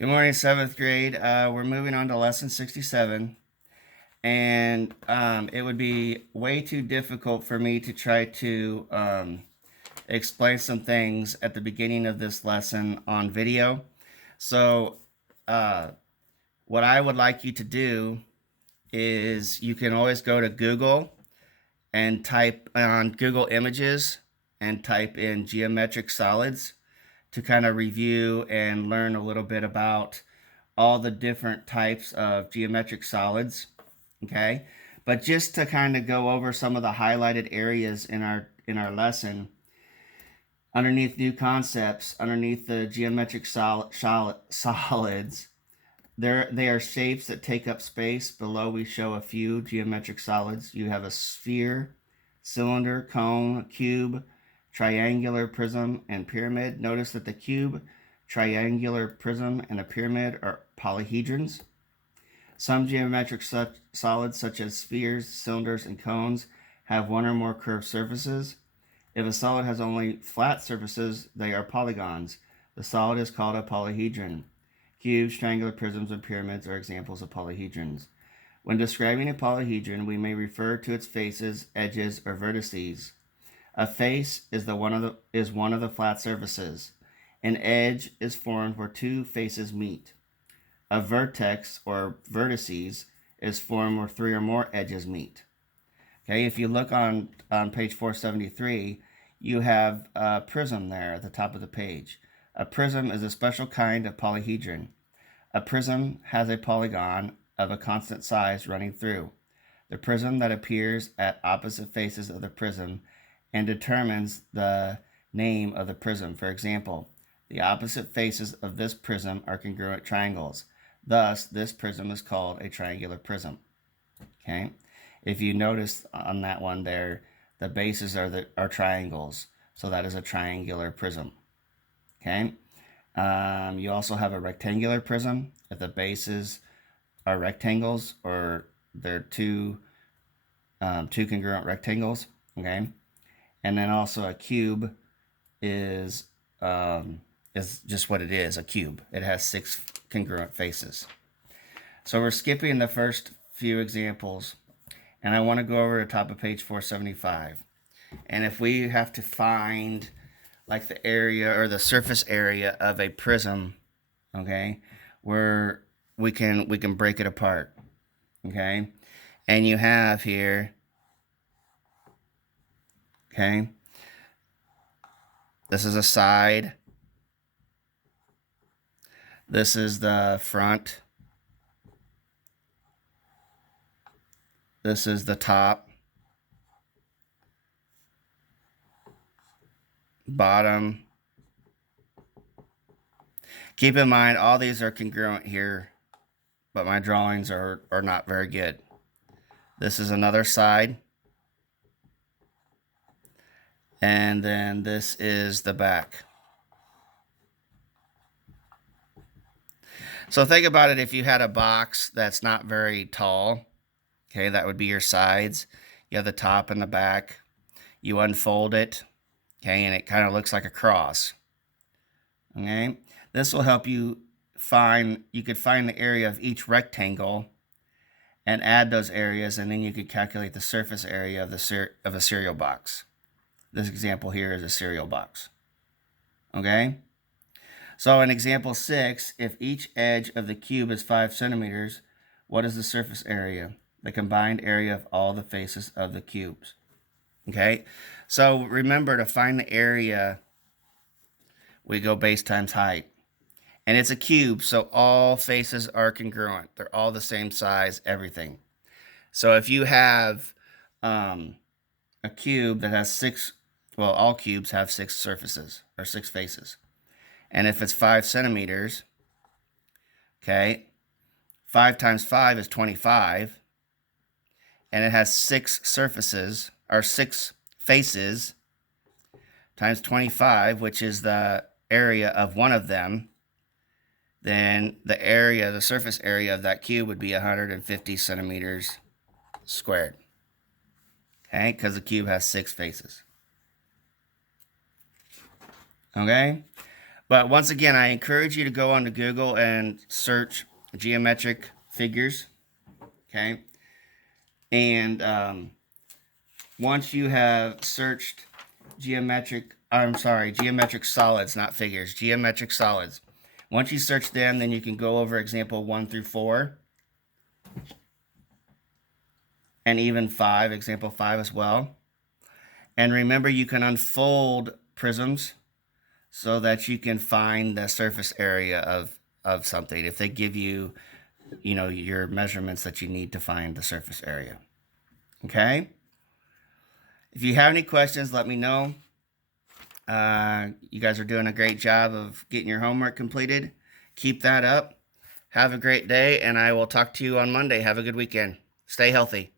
Good morning, seventh grade. We're moving on to lesson 67, and it would be way too difficult for me to try to explain some things at the beginning of this lesson on video. So, uh, what I would like you to do is you can always go to Google and type on Google Images and type in geometric solids to kind of review and learn a little bit about all the different types of geometric solids. Okay, but just to kind of go over some of the highlighted areas in our lesson, underneath new concepts, underneath the geometric solids, they are shapes that take up space. Below we show a few geometric solids. You have a sphere, cylinder, cone, cube, triangular, prism, and pyramid. Notice that the cube, triangular, prism, and a pyramid are polyhedrons. Some geometric solids, such as spheres, cylinders, and cones, have one or more curved surfaces. If a solid has only flat surfaces, they are polygons. The solid is called a polyhedron. Cubes, triangular prisms, and pyramids are examples of polyhedrons. When describing a polyhedron, we may refer to its faces, edges, or vertices. A face is one of the flat surfaces. An edge is formed where two faces meet. A vertex, or vertices, is formed where three or more edges meet. Okay, if you look on page 473, you have a prism there at the top of the page. A prism is a special kind of polyhedron. A prism has a polygon of a constant size running through. The prism that appears at opposite faces of the prism and determines the name of the prism. For example, the opposite faces of this prism are congruent triangles. Thus, this prism is called a triangular prism. Okay, if you notice on that one there, the bases are triangles, so that is a triangular prism. Okay, you also have a rectangular prism. If the bases are rectangles, or they're two congruent rectangles. Okay, and then also a cube is just what it is, a cube. It has 6 congruent faces. So we're skipping the first few examples, and I want to go over to the top of page 475. And if we have to find like the area or the surface area of a prism, okay, where we can break it apart. Okay, and you have here, okay, this is a side, this is the front, this is the top, bottom. Keep in mind, all these are congruent here, but my drawings are not very good. This is another side, and then this is the back. So think about it, if you had a box that's not very tall, okay, that would be your sides. You have the top and the back. You unfold it, okay, and it kind of looks like a cross. Okay, this will help you could find the area of each rectangle and add those areas, and then you could calculate the surface area of a cereal box. This example here is a cereal box. Okay, so in example 6, if each edge of the cube is 5 centimeters, what is the surface area? The combined area of all the faces of the cubes. Okay, so remember, to find the area, we go base times height. And it's a cube, so all faces are congruent. They're all the same size, everything. So if you have a cube that has 6, well, all cubes have 6 surfaces, or 6 faces. And if it's 5 centimeters, okay, 5 times 5 is 25. And it has 6 surfaces, or 6 faces, times 25, which is the area of one of them, then the surface area of that cube would be 150 centimeters squared. Okay, because the cube has 6 faces. Okay, But once again, I encourage you to go onto Google and search geometric figures. Okay. And once you have searched geometric solids, not figures, geometric solids. Once you search them, then you can go over example 1 through 4. And even 5, example 5 as well. And remember, you can unfold prisms so that you can find the surface area of something if they give you, your measurements that you need to find the surface area. Okay? If you have any questions, let me know. You guys are doing a great job of getting your homework completed. Keep that up. Have a great day, and I will talk to you on Monday. Have a good weekend. Stay healthy.